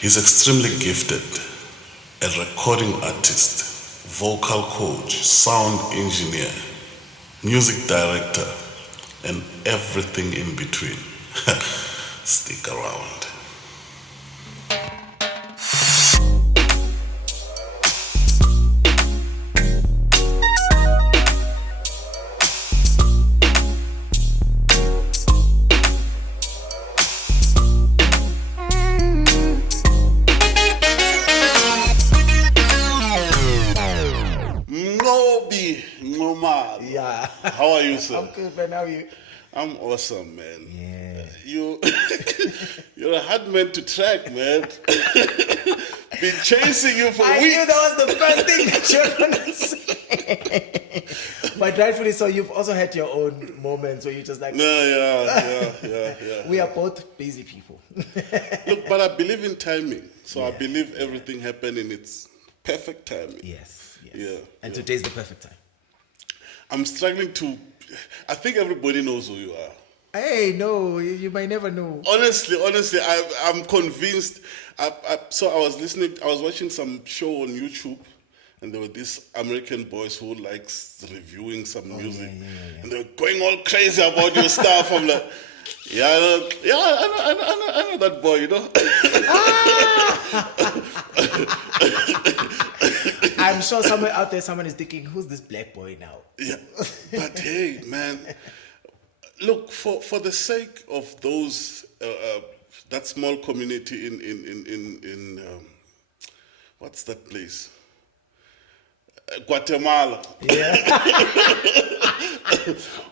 He's extremely gifted, a recording artist, vocal coach, sound engineer, music director, and everything in between. Stick around. MNQOBI, NXUMALO. Yeah. How are you, sir? I'm good, man. How are you? I'm awesome, man. Yeah. You're a hard man to track, man. Been chasing you for I weeks. knew that was the first thing that you were going to say. But rightfully so, you've also had your own moments where you just like, Yeah. we are both busy people. Look, but I believe in timing. So I Yeah. believe everything happened in its perfect timing. Yes. Yeah, And yeah. today's the perfect time. I'm struggling to, I think everybody knows who you are. Hey, no, you might never know. Honestly, I'm convinced. So I was watching some show on YouTube, and there were these American boys who likes reviewing some music, and they were going all crazy about your stuff. I'm like, I know that boy, you know. I'm sure somewhere out there, someone is thinking, who's this black boy now? Yeah, but hey, man, look, for the sake of those that small community in what's that place? Guatemala. Yeah.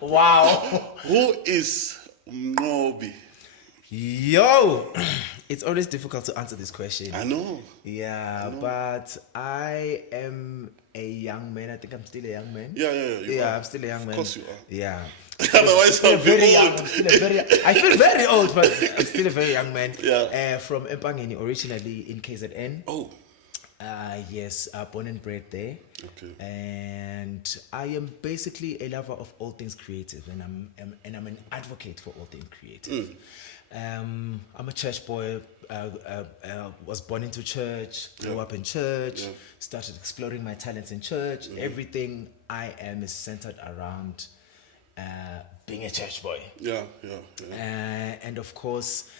Wow. Who is MNQOBI? Yo, it's always difficult to answer this question. I know. Yeah, but I am a young man. I think I'm still a young man. Yeah. You are. I'm still a young man. Of course you are. Yeah. Otherwise, Still I'll be very young. old. I'm still a very. I feel very old, but I'm still a very young man. Yeah. From Empangeni, originally in KZN. Oh. Yes, born and bred there. Okay. And I am basically a lover of all things creative, and I'm an advocate for all things creative. I'm a church boy. Was born into church, grew up in church, started exploring my talents in church. Everything I am is centered around being a church boy. Yeah. And of course,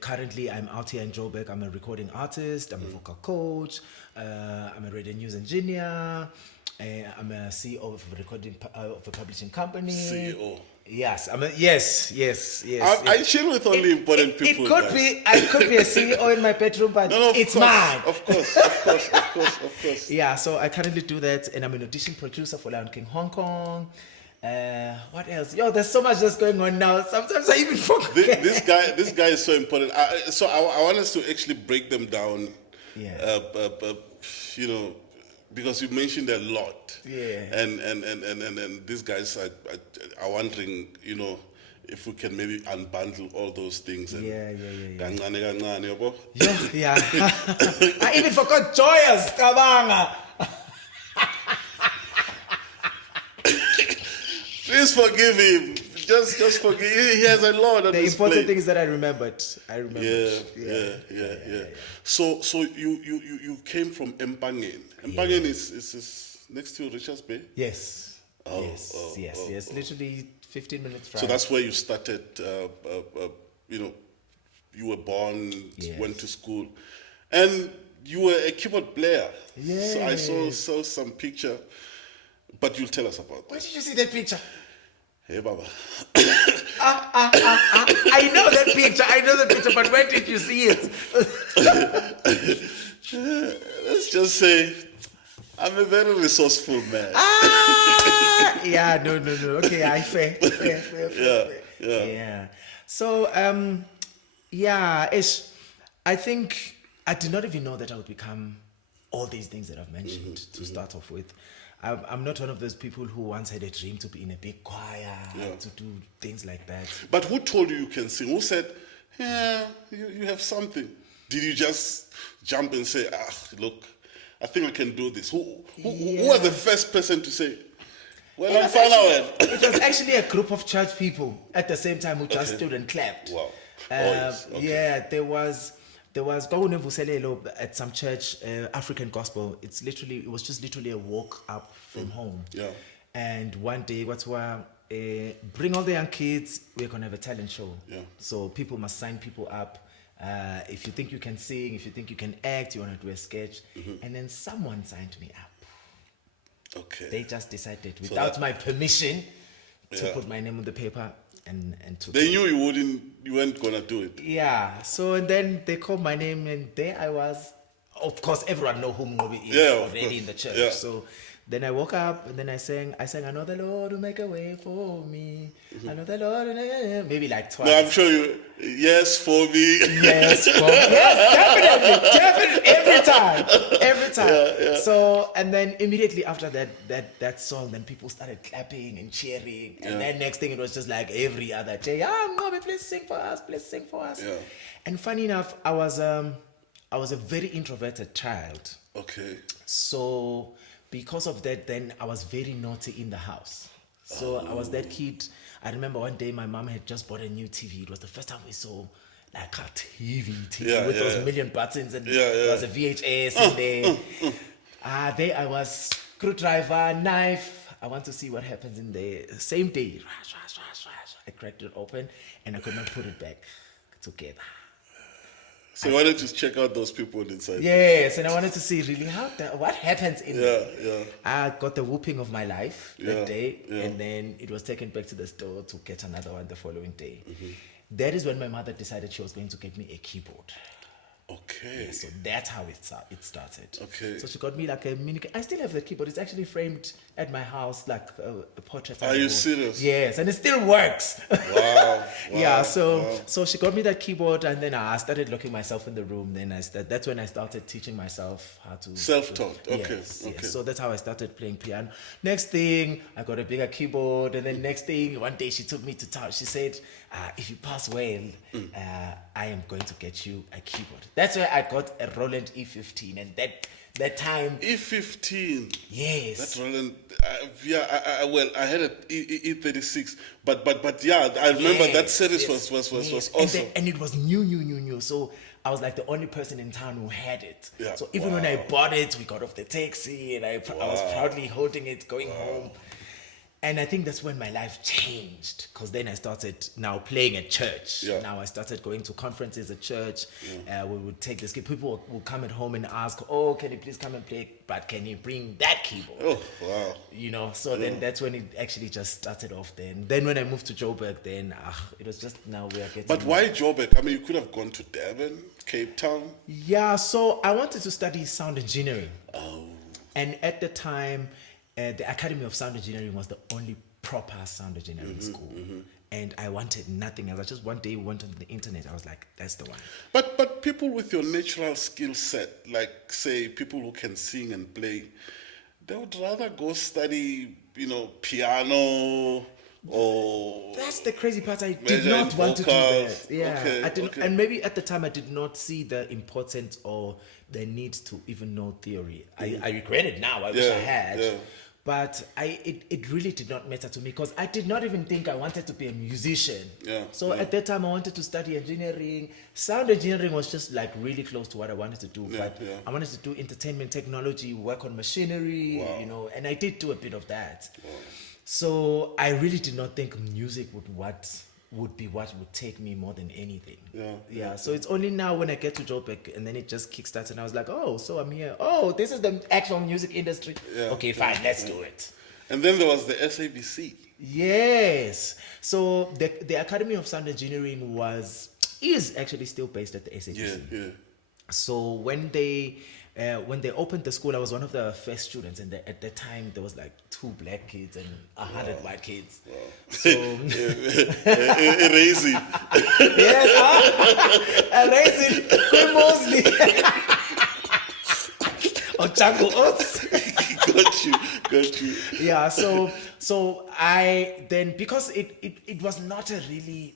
currently I'm out here in Joburg. I'm a recording artist, I'm a vocal coach, I'm a radio news engineer, I'm a CEO of a publishing company. CEO. Yes, yes. I chill with only important people. I could be a CEO in my bedroom, but it's mine. Of course. Yeah, so I currently do that, and I'm an audition producer for Lion King Hong Kong. What else? Yo, there's so much that's going on now. Sometimes I even forget. This guy is so important. I want us to actually break them down. Yeah. Because you mentioned a lot. Yeah. And these guys are wondering, if we can maybe unbundle all those things. And kancane, yabo? Yeah. I even forgot Joyous, Kabanga. Please forgive him. Just forgive. He has a lot on The his important plate. thing is that I remembered. Yeah. So you came from Empangeni. Empangeni is next to Richards Bay. Yes. Yes. Literally 15 minutes drive. So that's where you started. You were born, went to school, and you were a keyboard player. Yeah. So I saw some picture, but you'll tell us about Where that. did you see that picture? Hey, Baba. I know that picture, but where did you see it? Let's just say I'm a very resourceful man. Yeah, no. Okay, fair. Yeah. So, I think I did not even know that I would become all these things that I've mentioned to start off with. I'm not one of those people who once had a dream to be in a big choir, to do things like that. But who told you can sing? Who said, you have something? Did you just jump and say, look, I think I can do this? Who was the first person to say, well, I'm fine now? It was actually a group of church people at the same time who just stood and clapped. Wow. Yeah, there there was Kwaune Vuselelo at some church, African gospel. It was just literally a walk up from home. Yeah. And one day, bring all the young kids, we're going to have a talent show. Yeah. So people must sign people up. If you think you can sing, if you think you can act, you want to do a sketch. And then someone signed me up. Okay. They just decided, without my permission, to Yeah. put my name on the paper and to. They knew you weren't gonna do it. Yeah. So and then they called my name, and there I was. Of course, everyone know who MNQOBI is Yeah, of already course. in the church. Yeah. So then I woke up and then I sang, I know the Lord will make a way for me. I know the Lord will maybe like twice. No, I'm sure you. Yes, for me. Yes, definitely, every time. Yeah. So, and then immediately after that song, then people started clapping and cheering, and then next thing it was just like every other day, MNQOBI, please sing for us, Yeah. And funny enough, I was a very introverted child, Okay. so because of that, then I was very naughty in the house. So I was that kid. I remember one day my mom had just bought a new TV. It was the first time we saw like a TV with those million buttons, and there was a VHS in there. There I was, screwdriver, knife. I want to see what happens in there. Same day, I cracked it open and I could not put it back together. So you wanted to check out those people inside. Yes, and I wanted to see really what happens in there. Yeah. I got the whooping of my life that day, yeah. and then it was taken back to the store to get another one the following day. That is when my mother decided she was going to get me a keyboard. Okay. So that's how it started. Okay. So she got me like a mini. I still have the keyboard. It's actually framed at my house like a portrait. Are you serious? Yes, and it still works. Wow. Yeah. So she got me that keyboard, and then I started locking myself in the room. Then that's when I started teaching myself how to Self-taught. Okay. Yes, Okay. yes. So that's how I started playing piano. Next thing, I got a bigger keyboard, and then next thing, one day she took me to town. She said, "If you pass well, I am going to get you a keyboard." That's where I got a Roland E15, and that time. E15. Yes. That's Roland. I had an E36, but yeah, I remember that series was awesome. And it was new. So I was like the only person in town who had it. Yeah. So even when I bought it, we got off the taxi, and I was proudly holding it, going home. And I think that's when my life changed, because then I started now playing at church. Yeah. Now I started going to conferences at church. We would take this. People would come at home and ask, "Oh, can you please come and play? But can you bring that keyboard?" Oh, wow. You know. So then that's when it actually just started off. Then when I moved to Joburg, then it was just now we are getting. But why Joburg? I mean, you could have gone to Durban, Cape Town. Yeah. So I wanted to study sound engineering. Oh. And at the time, the Academy of Sound Engineering was the only proper sound engineering school. And I wanted nothing else. I just one day went on the internet. I was like, that's the one. But people with your natural skill set, like say people who can sing and play, they would rather go study, piano or. That's the crazy part. I did Major not in want to do vocals. that. Yeah, Okay, I didn't, okay. and maybe at the time I did not see the importance or the need to even know theory. I regret it now. I wish I had. Yeah. But it really did not matter to me, because I did not even think I wanted to be a musician. Yeah, So at that time I wanted to study engineering. Sound engineering was just like really close to what I wanted to do. But I wanted to do entertainment technology, work on machinery, and I did do a bit of that. Wow. So I really did not think music would be what would take me more than anything. Yeah. So it's only now when I get to Joburg and then it just kickstarts and I was like, oh, so I'm here. Oh, this is the actual music industry. Yeah. Okay, fine, let's do it. And then there was the SABC. Yes. So the Academy of Sound Engineering is actually still based at the SABC. Yeah. So when they opened the school, I was one of the first students, and at that time there was like 2 black kids and 100 white kids. Wow. So Erasing. yes, erasing mostly. Or Django Oats. Got you. Yeah. So I then, because it was not a really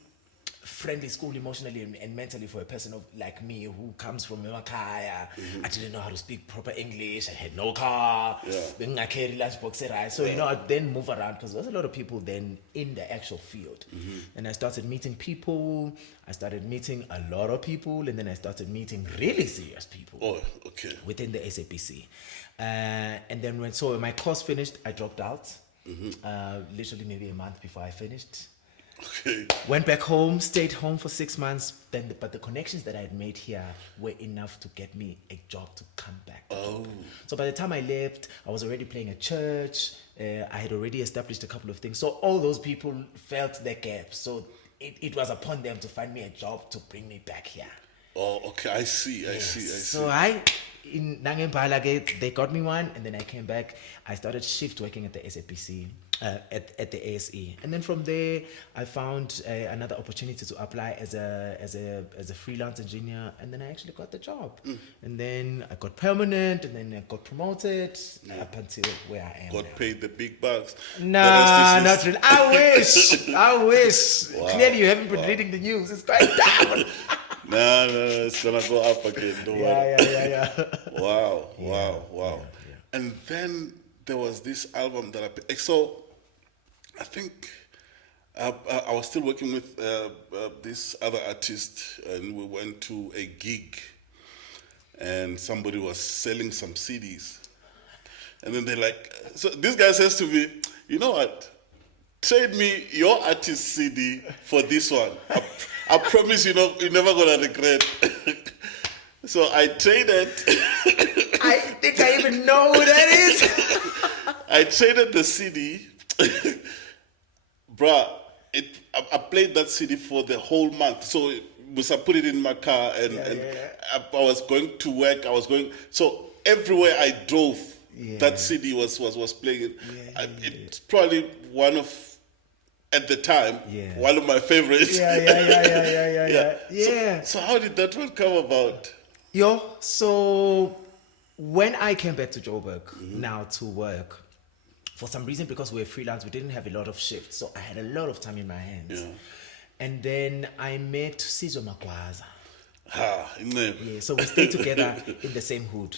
friendly school emotionally and mentally for a person like me who comes from Emakaya. I didn't know how to speak proper English. I had no car. I carry lunchbox, right? So, I then move around because there's a lot of people then in the actual field. And I started meeting people. I started meeting a lot of people. And then I started meeting really serious people. Oh, okay. Within the SABC. And then when my course finished, I dropped out. Literally maybe a month before I finished. Okay. Went back home, stayed home for 6 months. But the connections that I had made here were enough to get me a job to come back. So by the time I left, I was already playing at church. I had already established a couple of things. So all those people felt the gap. So it was upon them to find me a job to bring me back here. Oh, okay. I see. So in Nangembala, they got me one, and then I came back. I started shift working at the SAPC, at the ASE, and then from there I found another opportunity to apply as a freelance engineer, and then I actually got the job, and then I got permanent, and then I got promoted up until where I am. Got now. paid the big bucks. Nah, not really. I wish. Wow. Clearly, you haven't been reading the news. It's going down. No, it's gonna go up again. Don't worry. Yeah. Wow. And then there was this album that I think I was still working with this other artist, and we went to a gig, and somebody was selling some CDs, and then so this guy says to me, you know what? Trade me your artist CD for this one. I promise you're never gonna regret. So I traded. I think I even know who that is. I traded the CD. Bruh, I played that CD for the whole month. So I put it in my car and I was going to work. So everywhere I drove, that CD was playing. It's probably one of, at the time, one of my favorites. So how did that one come about? So when I came back to Joburg now to work, for some reason, because we were freelance, we didn't have a lot of shifts, so I had a lot of time in my hands. And then I met Sizo Magwaza. So we stayed together in the same hood.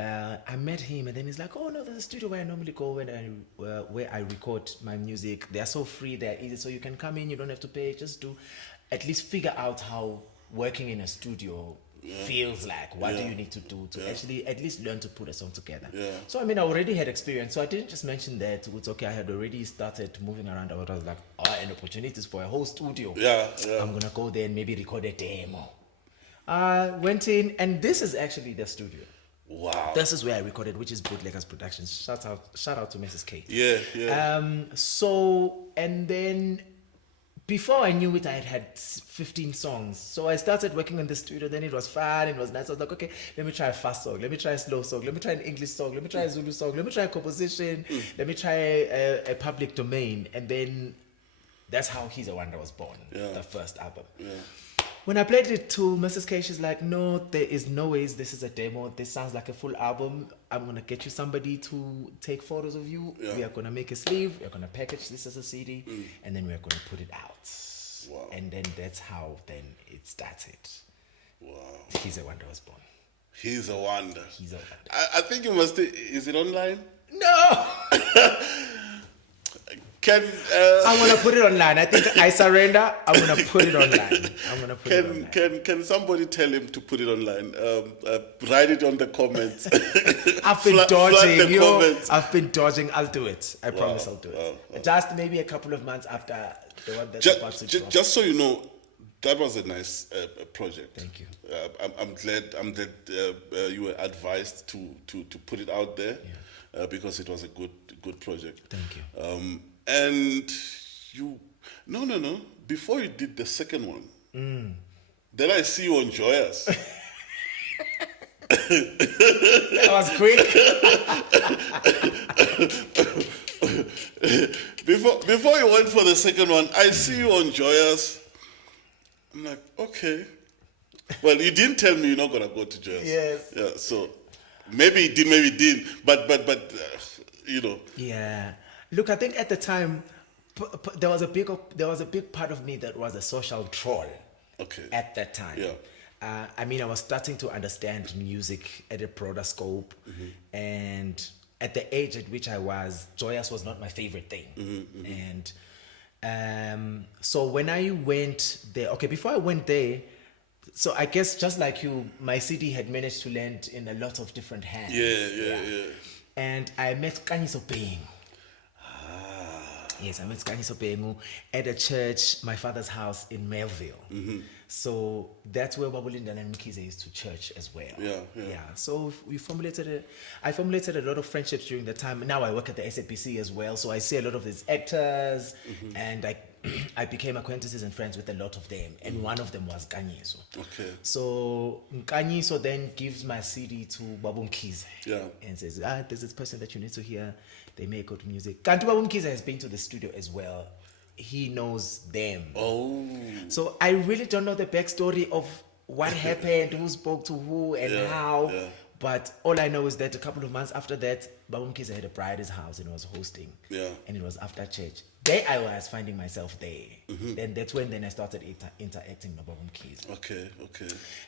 I met him, and then he's like, "Oh no, there's a studio where I normally go where I record my music. They are so free, they're easy, so you can come in, you don't have to pay. Just at least figure out how working in a studio feels like. What do you need to do to actually at least learn to put a song together?" So I already had experience, so I didn't just mention that. It's okay, I had already started moving around. I was like, and opportunities for a whole studio. I'm gonna go there and maybe record a demo. Went in, and this is actually the studio. Wow. This is where I recorded, which is Bootleggers Productions. Shout out to Mrs. Kate. So, and then before I knew it, I had 15 songs. So I started working in the studio. Then it was fun. It was nice. I was like, okay, let me try a fast song. Let me try a slow song. Let me try an English song. Let me try a Zulu song. Let me try a composition. Let me try a public domain. And then that's how He's a Wonder was born, the first album. When I played it to Mrs. K, she's like, "No, there is no ways this is a demo. This sounds like a full album. I'm going to get you somebody to take photos of you. We are going to make a sleeve. We're going to package this as a CD. And then we're going to put it out." Wow. And then that's how then it started. Wow. He's a Wonder was born. He's a wonder. He's a wonder. I think you must. Is it online? No! I'm gonna put it online. I think I surrender. I'm gonna put it online. Can somebody tell him to put it online? Write it on the comments. I've been dodging. Comments. I've been dodging. I'll do it. I promise I'll do it. Wow. Just maybe a couple of months after the one that's about to drop. Just so you know, that was a nice project. Thank you. I'm glad you were advised to put it out there because it was a good project. Thank you. And you, no. Before you did the second one, then I see you on Joyous. That was quick. Before you went for the second one, I see you on Joyous. I'm like, okay. Well, you didn't tell me you're not gonna go to Joyous. Yes. Yeah. So maybe it did, maybe it didn't. But you know. Yeah. Look, I think at the time, there was a big part of me that was a social troll. Okay. At that time. Yeah. I mean, I was starting to understand music at a broader scope, and at the age at which I was, Joyous was not my favorite thing. And so when I went there, okay, before I went there, so I guess just like you, my CD had managed to land in a lot of different hands. Yeah. And I met Kanyiso Beng. Yes, I met Kanyiso Beng at a church, my father's house in Melville. So that's where Babulinda and Mkize is to church as well. Yeah. So I formulated a lot of friendships during the time. Now I work at the SABC as well, so I see a lot of these actors, and I became acquaintances and friends with a lot of them, and one of them was Kanyiso. Okay. So Kanyiso then gives my CD to Babu Mkize. Yeah. And says, there's this person that you need to hear. They make good music. Kantu Babu Mkize has been to the studio as well. He knows them. Oh. So I really don't know the backstory of what happened, who spoke to who, and how. Yeah. But all I know is that a couple of months after that, Babu Mkize had a bride at his house and was hosting. Yeah. And it was after church. There I was finding myself there. Then that's when I started interacting with Babu Mkize. Okay.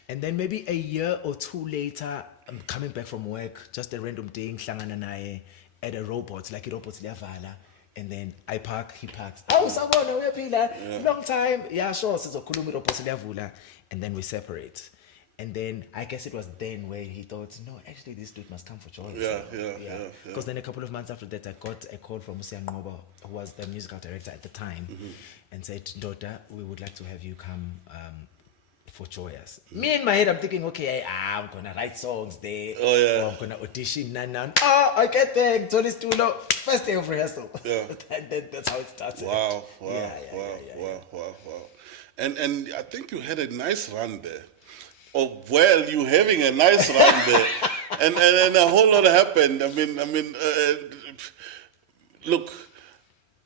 And then maybe a year or two later, I'm coming back from work, just a random day, ngihlangana naye at a robot, like a robot liyavala. And then I park, he parks. Oh, Sabona, uyaphila, long time. Yeah, sure. Sizokhuluma irobot liyavula. And then we separate. And then I guess it was then where he thought, no, actually this dude must come for Joyous. Yeah. Because then a couple of months after that, I got a call from MNQOBI, who was the musical director at the time, and said, Dota, we would like to have you come for Joyous. Me in my head, I'm thinking, okay, I'm gonna write songs there. Oh, yeah. Or I'm gonna audition. I get there. Tony Stulo, first day of rehearsal. Yeah. And then that's how it started. Wow. Yeah. And I think you had a nice run there. Oh, well, you having a nice run there, and a whole lot happened. I mean, look,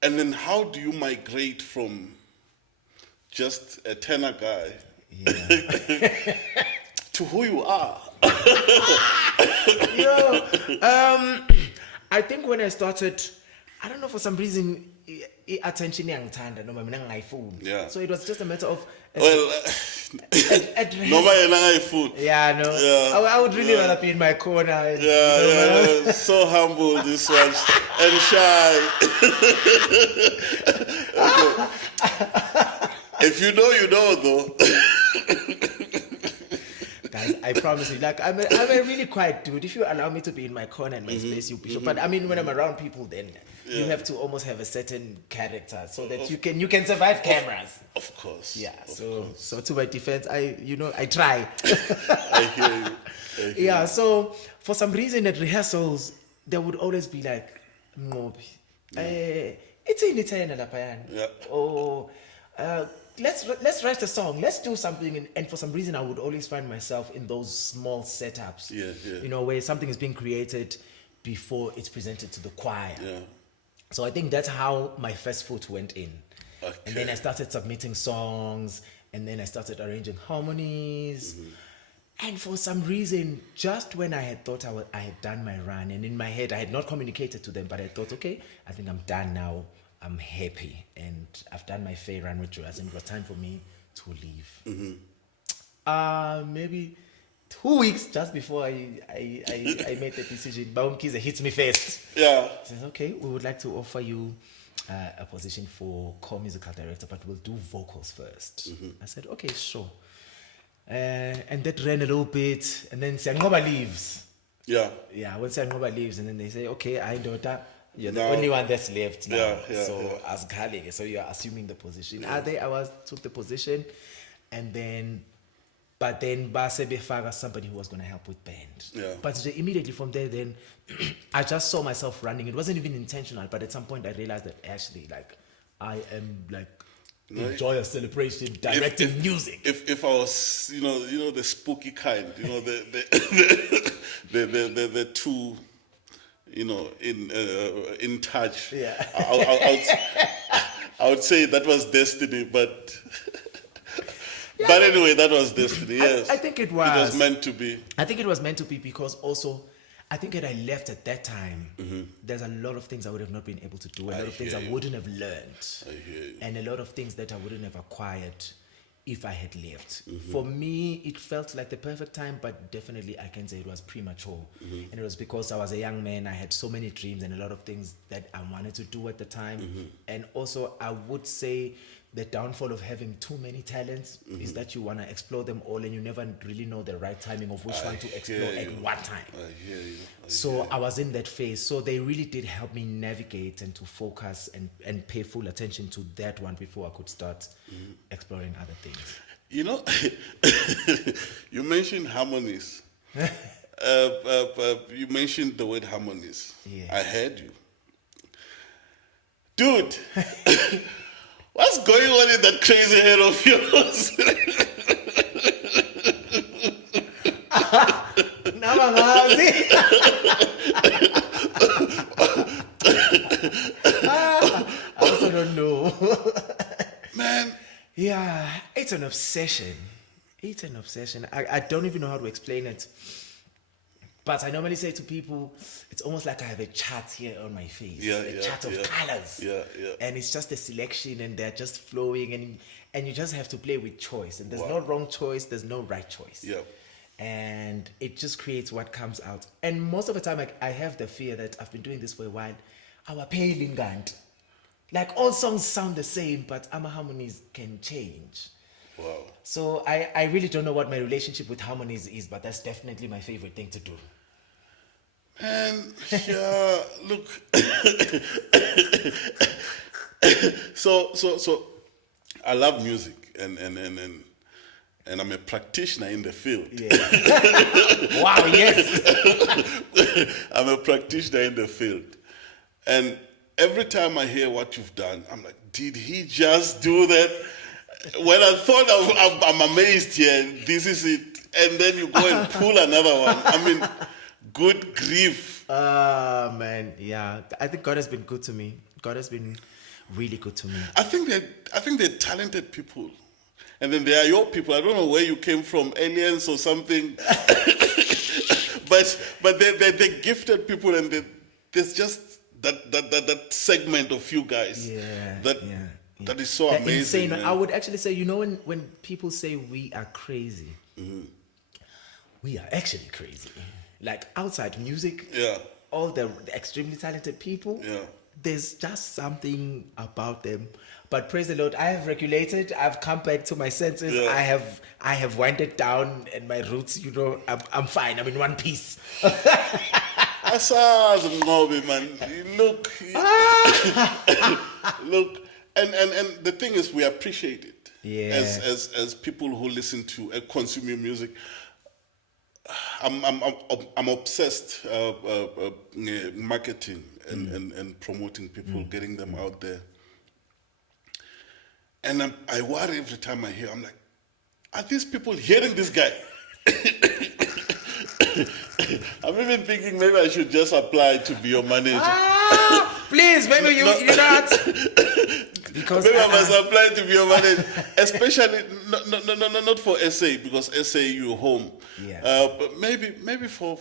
and then how do you migrate from just a tenor guy to who you are? I think when I started, I don't know, for some reason, attention yangithanda noma mina ngingayifuni. Yeah. So it was just a matter of Noma yena ngayifuni. Yeah, no. Yeah. I would really rather be in my corner. And, Yeah. So humble, this one, and shy. If you know, you know, though. Guys, I promise you, like I'm a really quiet dude. If you allow me to be in my corner and my space, you'll be sure. But I mean, when I'm around people, then you have to almost have a certain character so that you can survive cameras. Of course. Yeah. So to my defense, I try. I hear you. Yeah. So for some reason at rehearsals, there would always be like, MNQOBI, it's in Italian lapayana. Yeah. Or let's write a song. Let's do something. And for some reason, I would always find myself in those small setups. Yeah. You know, where something is being created before it's presented to the choir. Yeah. So I think that's how my first foot went in. Okay. And then I started submitting songs, and then I started arranging harmonies. And for some reason, just when I had thought I had done my run, and in my head I had not communicated to them, but I thought, okay, I think I'm done now. I'm happy, and I've done my fair run with Joyous, and it was time for me to leave. Maybe 2 weeks just before I made the decision, Babu Mkize hits me first. Yeah. He says, okay, we would like to offer you a position for co-musical director, but we'll do vocals first. I said, okay, sure. And that ran a little bit, and then MNQOBI leaves. Yeah. Yeah, when MNQOBI leaves, and then they say, okay, you're the Now- only one that's left now. Yeah, So as Khalid, so you're assuming the position. I took the position, and then Base Befara, somebody who was going to help with band. Yeah. But immediately from there, then I just saw myself running. It wasn't even intentional, but at some point I realized that actually, like, I am like in Joyous celebration, directing music. If I was, you know, the spooky kind, you know, the two, you know, in touch. Yeah. I would say that was destiny, but. But anyway, that was destiny. Yes, I think it was. It was meant to be. I think it was meant to be because also I think had I left at that time, there's a lot of things I would have not been able to do, a lot of things I wouldn't have learned, and a lot of things that I wouldn't have acquired if I had left. For me, it felt like the perfect time, but definitely I can say it was premature. And it was because I was a young man, I had so many dreams and a lot of things that I wanted to do at the time. And also, I would say the downfall of having too many talents is that you want to explore them all and you never really know the right timing of which one to explore at what time. I hear you. So I was in that phase. So they really did help me navigate and to focus and pay full attention to that one before I could start exploring other things. You know, you mentioned harmonies. You mentioned the word harmonies. Yeah. I heard you. Dude, what's going on in that crazy head of yours? I also don't know. Man. Yeah, it's an obsession. It's an obsession. I don't even know how to explain it. But I normally say to people, it's almost like I have a chart here on my face. A chart of colors. And it's just a selection and they're just flowing and you just have to play with choice. And there's no wrong choice, there's no right choice. And it just creates what comes out. And most of the time I have the fear that I've been doing this for a while. Our Lingand. Like all songs sound the same, but our harmonies can change. Wow. So I really don't know what my relationship with harmonies is, but that's definitely my favorite thing to do. And yeah, look. So I love music and I'm a practitioner in the field. Yeah. Wow, yes. I'm a practitioner in the field. And every time I hear what you've done, I'm like, did he just do that? When I thought I'm amazed here, this is it. And then you go and pull another one. I mean, good grief. Man, yeah. I think God has been good to me. God has been really good to me. I think they're talented people. And then they are your people. I don't know where you came from, aliens or something. but they're gifted people, and there's just that segment of you guys. That is so amazing. Insane. I would actually say, when people say we are crazy, we are actually crazy. Like outside music, all the extremely talented people, there's just something about them. But praise the Lord, I have regulated. I've come back to my senses. I have winded down, and my roots. I'm fine. I'm in one piece. MNQOBI, man. Look, look, and the thing is, we appreciate it. As people who listen to consume your music. I'm obsessed marketing and promoting people, getting them out there. And I worry every time I hear. I'm like, are these people hearing this guy? I'm even thinking maybe I should just apply to be your manager. Please, maybe you're not. Because maybe I must apply to be your manager, especially not for SA, because SA you home. But maybe for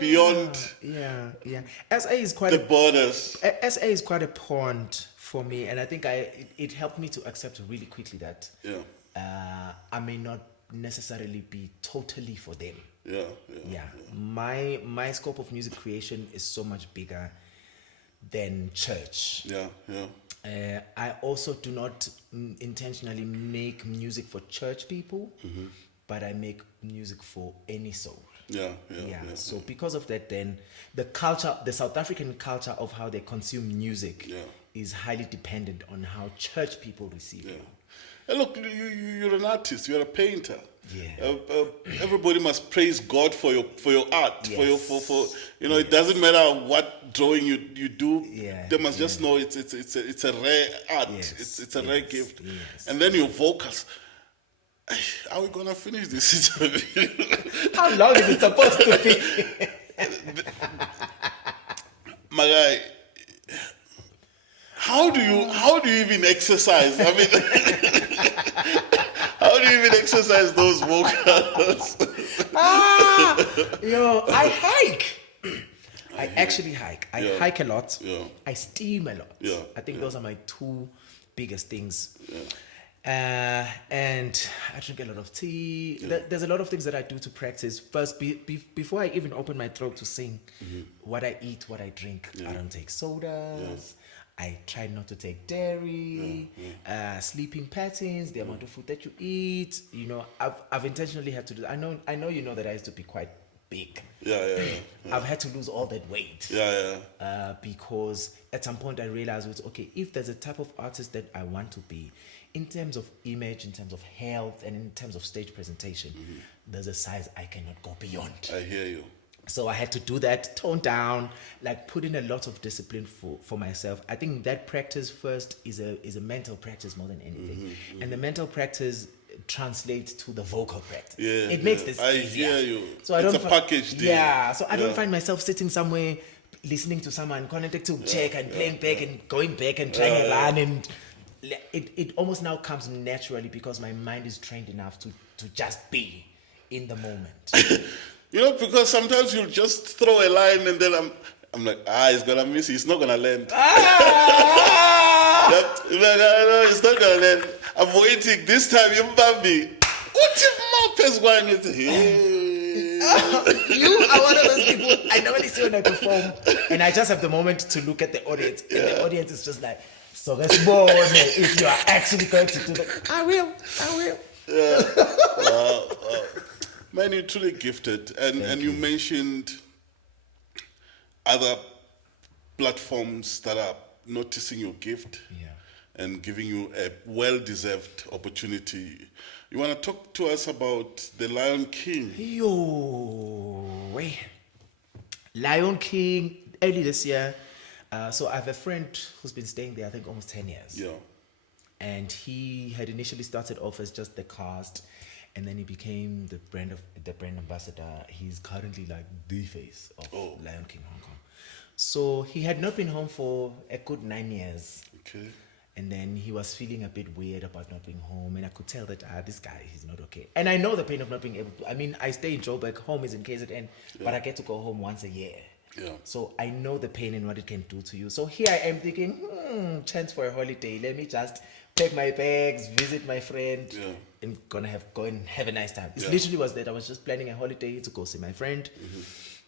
beyond. SA is quite the borders. SA is quite a pond for me, and I think it helped me to accept really quickly that I may not necessarily be totally for them. My scope of music creation is so much bigger than church. I also do not intentionally make music for church people, but I make music for any soul. So because of that, then the culture, the South African culture of how they consume music is highly dependent on how church people receive you. And look, you're an artist, you're a painter. Everybody must praise God for your art. For it doesn't matter what drawing you do. They must just know it's a rare art. It's a rare gift. And then your vocals. Are we gonna finish this interview? How long is it supposed to be? My guy, how do you even exercise? I mean, how do you even exercise those vocals? I hike. I actually hike. I hike a lot. Yeah. I steam a lot. Yeah. I think those are my two biggest things. And I drink a lot of tea. There's a lot of things that I do to practice. First, before I even open my throat to sing, what I eat, what I drink, I don't take sodas. I try not to take dairy, sleeping patterns, the amount of food that you eat. You know, I've intentionally had to do. I know you know that I used to be quite big. I've had to lose all that weight. Because at some point I realized, okay, if there's a type of artist that I want to be, in terms of image, in terms of health, and in terms of stage presentation, there's a size I cannot go beyond. I hear you. So I had to do that, tone down, like put in a lot of discipline for myself. I think that practice first is a mental practice more than anything. And the mental practice translates to the vocal practice. It makes this easier. I hear you. So it's a package deal. So I don't find myself sitting somewhere listening to someone, connected to check and playing back and going back and trying to learn. And it almost now comes naturally because my mind is trained enough to just be in the moment. You know, because sometimes you'll just throw a line and then I'm like, he's gonna miss it. It's not gonna land. No, it's not gonna land. I'm waiting. This time, you Bambi. What if Mouth is going into here? You are one of those people I normally see when I perform, and I just have the moment to look at the audience, and the audience is just like, so let's go on if you are actually going to do that. I will. Wow. Man, you're truly gifted. And you mentioned other platforms that are noticing your gift and giving you a well-deserved opportunity. You want to talk to us about the Lion King? Lion King, early this year. So I have a friend who's been staying there, I think, almost 10 years. Yeah. And he had initially started off as just the cast, and then he became the brand ambassador. He's currently like the face of Lion King Hong Kong. So he had not been home for a good 9 years. Okay. And then he was feeling a bit weird about not being home, and I could tell that this guy, he's not okay. And I know the pain of not being able to. I mean, I stay in Joburg, home is in KZN, but I get to go home once a year. Yeah. So I know the pain and what it can do to you. So here I am thinking, chance for a holiday. Let me just pack my bags, visit my friend, and go and have a nice time. It literally was that. I was just planning a holiday to go see my friend.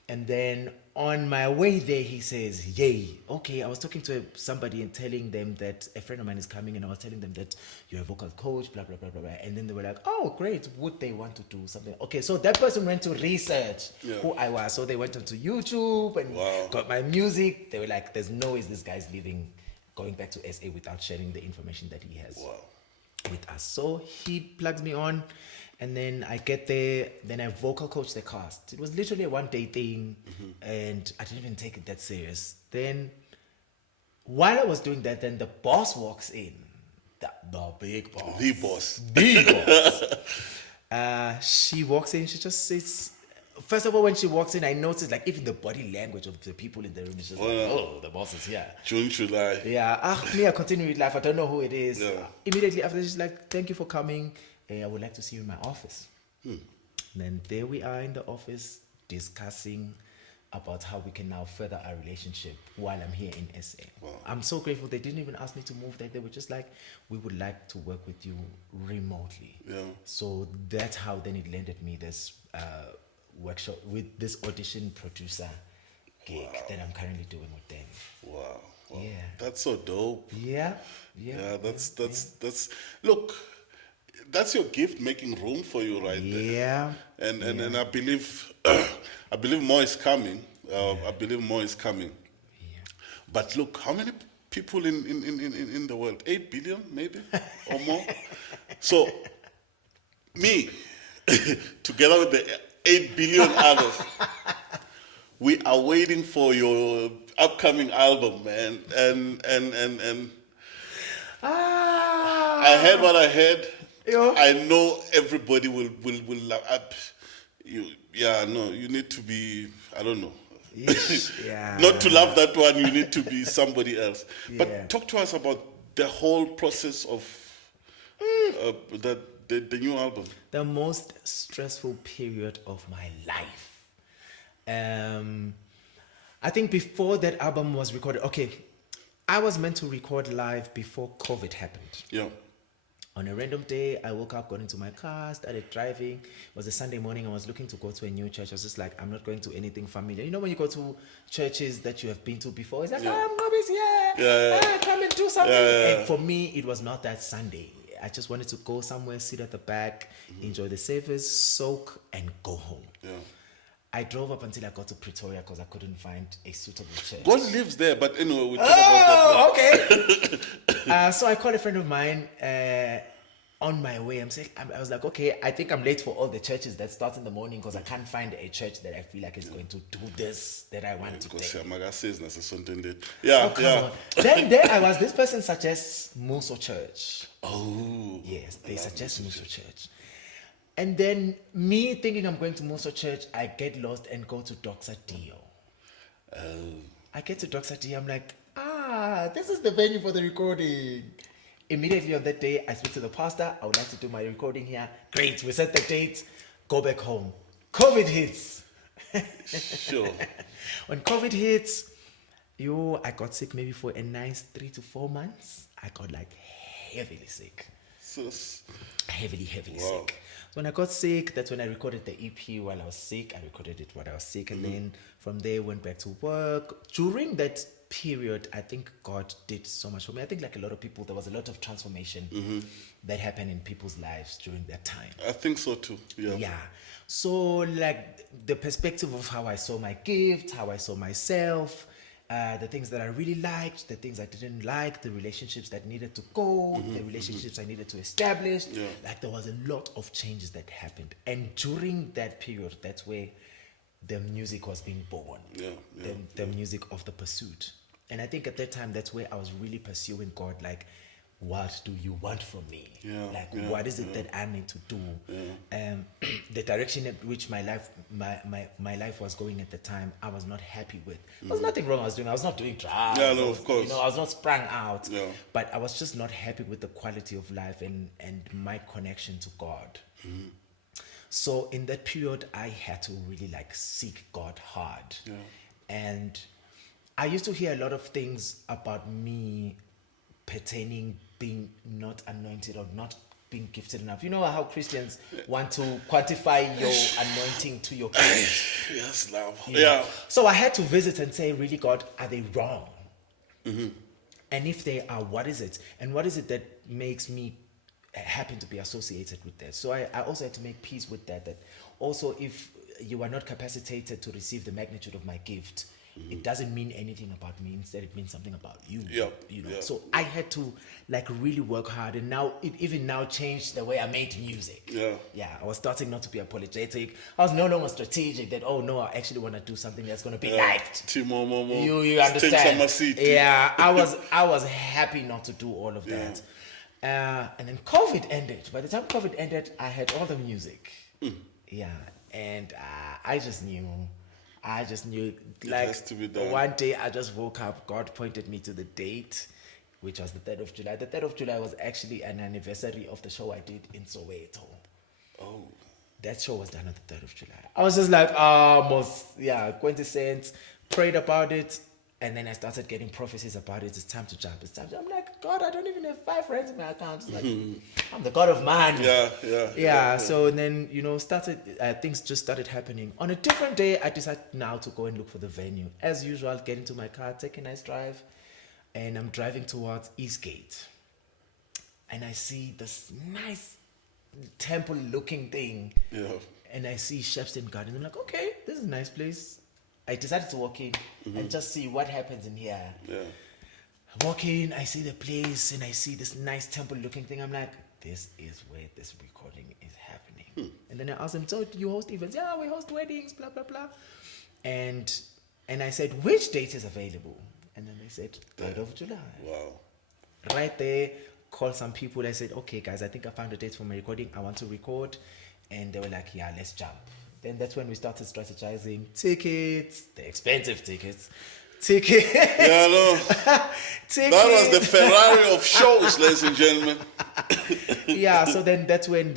And then on my way there, he says, yay, okay, I was talking to somebody and telling them that a friend of mine is coming, and I was telling them that you're a vocal coach, blah, blah, blah, blah, blah. And then they were like, oh, great, would they want to do something? Okay, so that person went to research who I was. So they went onto YouTube and got my music. They were like, there's no way this guy's going back to SA without sharing the information that he has with us. So he plugs me on. And then I get there, then I vocal coach the cast. It was literally a one-day thing, and I didn't even take it that serious. Then, while I was doing that, then the boss walks in. The big boss. The boss. The boss. She walks in, she just sits. First of all, when she walks in, I noticed, like, even the body language of the people in the room is just the boss is here. June, July. Yeah, I continue with life. I don't know who it is. Immediately after, she's like, thank you for coming. I would like to see you in my office. Then there we are in the office discussing about how we can now further our relationship while I'm here in SA. I'm so grateful. They didn't even ask me to move there. They were just like, we would like to work with you remotely. So that's how then it landed me this workshop with this audition producer gig that I'm currently doing with them. Wow. Yeah. That's so dope. Yeah. That's look, that's your gift making room for you right there. And I believe more is coming. I believe more is coming. But look, how many people in the world? 8 billion maybe or more? So me together with the 8 billion others, we are waiting for your upcoming album, man. And I heard what I heard. I know everybody will love up. You need to be, I don't know. Not to love that one, you need to be somebody else. But talk to us about the whole process of the new album. The most stressful period of my life I think before that album was recorded, okay, I was meant to record live before COVID happened. Yeah. On a random day, I woke up, got into my car, started driving. It was a Sunday morning. I was looking to go to a new church. I was just like, I'm not going to anything familiar. You know, when you go to churches that you have been to before, it's like, Mobi's here. Come and do something. And for me, it was not that Sunday. I just wanted to go somewhere, sit at the back, enjoy the service, soak, and go home. Yeah. I drove up until I got to Pretoria because I couldn't find a suitable church. God lives there, but anyway, we'll talk about that. Okay. So I called a friend of mine on my way. I was like, okay, I think I'm late for all the churches that start in the morning because I can't find a church that I feel like is going to do this that I want to do. Yeah, come on. Then there I was. This person suggests Muso Church. Oh. Yes, they suggest Muso Church. And then me thinking I'm going to Muso Church, I get lost and go to Dr. Dio. I get to Dr. Dio, I'm like, this is the venue for the recording. Immediately on that day, I speak to the pastor. I would like to do my recording here. Great, we set the date, go back home. COVID hits. Sure. When COVID hits, I got sick maybe for a nice 3 to 4 months. I got like heavily sick. Heavily sick. So when I got sick, that's when I recorded the EP while I was sick. I recorded it while I was sick. And then from there, went back to work. During that period, I think God did so much for me. I think like a lot of people, there was a lot of transformation that happened in people's lives during that time. I think so too. Yeah. Yeah. So like the perspective of how I saw my gift, how I saw myself, the things that I really liked, the things I didn't like, the relationships that needed to go, the relationships I needed to establish. Yeah. Like there was a lot of changes that happened. And during that period, that's where the music was being born. The music of the pursuit. And I think at that time, that's where I was really pursuing God. Like, what do you want from me? What is it that I need to do? The direction in which my life was going at the time, I was not happy with. There was nothing wrong I was doing. I was not doing drugs. Yeah, no, of course. I was not sprung out. Yeah. But I was just not happy with the quality of life and my connection to God. So in that period, I had to really like seek God hard. Yeah. And I used to hear a lot of things about me pertaining being not anointed or not being gifted enough. You know how Christians want to quantify your anointing to your gift. Yes, love. Yeah. So I had to visit and say, really, God, are they wrong? And if they are, what is it? And what is it that makes me happen to be associated with that? So I also had to make peace with that also if you are not capacitated to receive the magnitude of my gift, it doesn't mean anything about me. Instead, it means something about you. So I had to like really work hard, and now it even now changed the way I made music. I was starting not to be apologetic. I was no longer strategic. That I actually want to do something that's going to be liked. You understand? I was happy not to do all of that. And then COVID ended. By the time COVID ended, I had all the music. And I just knew, like, has to be done. One day I just woke up, God pointed me to the date, which was the 3rd of July. The 3rd of July was actually an anniversary of the show I did in Soweto. Oh. That show was done on the 3rd of July. I was just like, quintessence, prayed about it, and then I started getting prophecies about it. It's time to jump. I'm like, God, I don't even have 5 friends in my account. It's like, I'm the God of man. Yeah. So then, things just started happening. On a different day, I decided now to go and look for the venue. As usual, get into my car, take a nice drive, and I'm driving towards Eastgate. And I see this nice temple-looking thing. Yeah. And I see Shepstone Garden. I'm like, okay, this is a nice place. I decided to walk in and just see what happens in here. Yeah. I walk in, I see the place, and I see this nice temple-looking thing. I'm like, this is where this recording is happening. And then I asked them, so do you host events? Yeah, we host weddings, blah, blah, blah. And I said, which date is available? And then they said, 3rd of July. Wow. Right there, called some people. I said, okay, guys, I think I found a date for my recording. I want to record. And they were like, yeah, let's jump. Then that's when we started strategizing tickets, the expensive tickets. Yeah, no. That was the Ferrari of shows, ladies and gentlemen. Yeah, so then that's when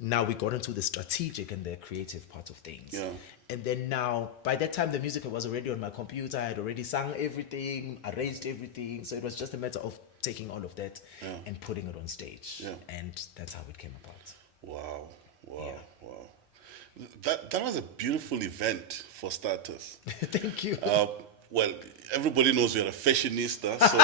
now we got into the strategic and the creative part of things. Yeah. And then now, by that time, the music was already on my computer. I had already sung everything, arranged everything. So it was just a matter of taking all of that and putting it on stage. Yeah. And that's how it came about. Wow. That was a beautiful event for starters. Thank you. Well, everybody knows you're a fashionista, so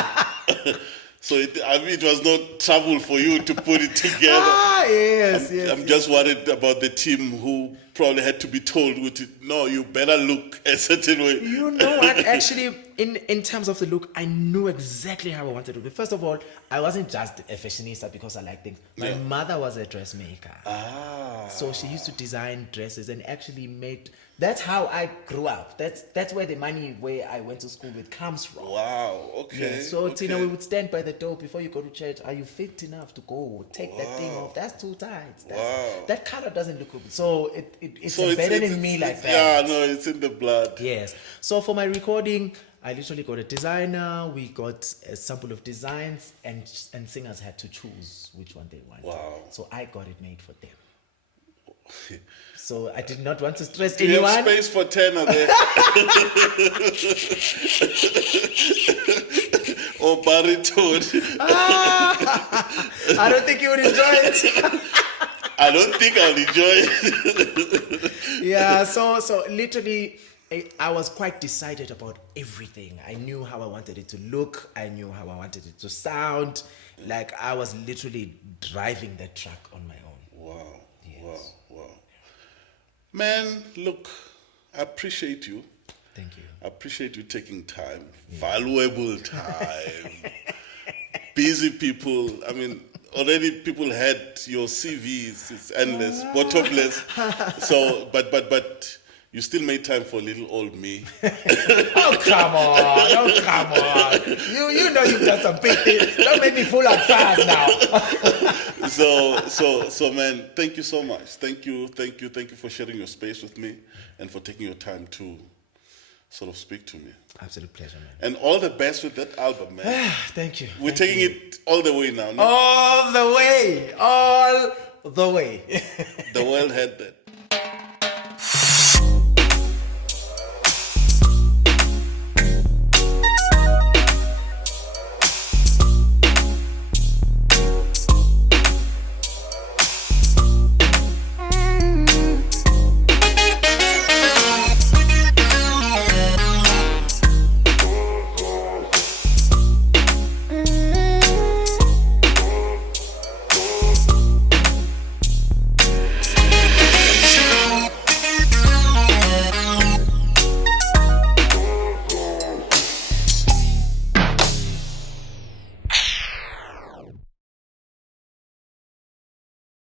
so it was no trouble for you to put it together. Yes, I'm just worried about the team who probably had to be told, no, you better look a certain way. You know what? Actually, in terms of the look, I knew exactly how I wanted to be. First of all, I wasn't just a fashionista because I like things. My mother was a dressmaker. So she used to design dresses and actually made. That's how I grew up. That's where the money where I went to school with comes from. Wow. Okay. Yeah, so Tina, we would stand by the door before you go to church. Are you fit enough to go? Take that thing off. That's too tight. That color doesn't look good. So it's embedded in me like that. Yeah, no, it's in the blood. Yes. So for my recording, I literally got a designer. We got a sample of designs, and singers had to choose which one they wanted. Wow. So I got it made for them. So I did not want to stress Do you anyone. have space for tenor there? Or baritone? I don't think you would enjoy it. I don't think I'll enjoy it. Yeah, so literally, I was quite decided about everything. I knew how I wanted it to look. I knew how I wanted it to sound. Like I was literally driving that track on my own. Wow. Yes. Wow. Man, look, I appreciate you. Thank you. I appreciate you taking time, valuable time. Busy people. I mean, already people had your CVs. It's endless, bottomless. So, but you still made time for little old me. Oh come on! You know you've done some big things. Don't make me fool out fast now. So man, thank you so much. Thank you for sharing your space with me and for taking your time to sort of speak to me. Absolute pleasure, man. And all the best with that album, man. Thank you. We're taking it all the way now. No? All the way. The world The world had that.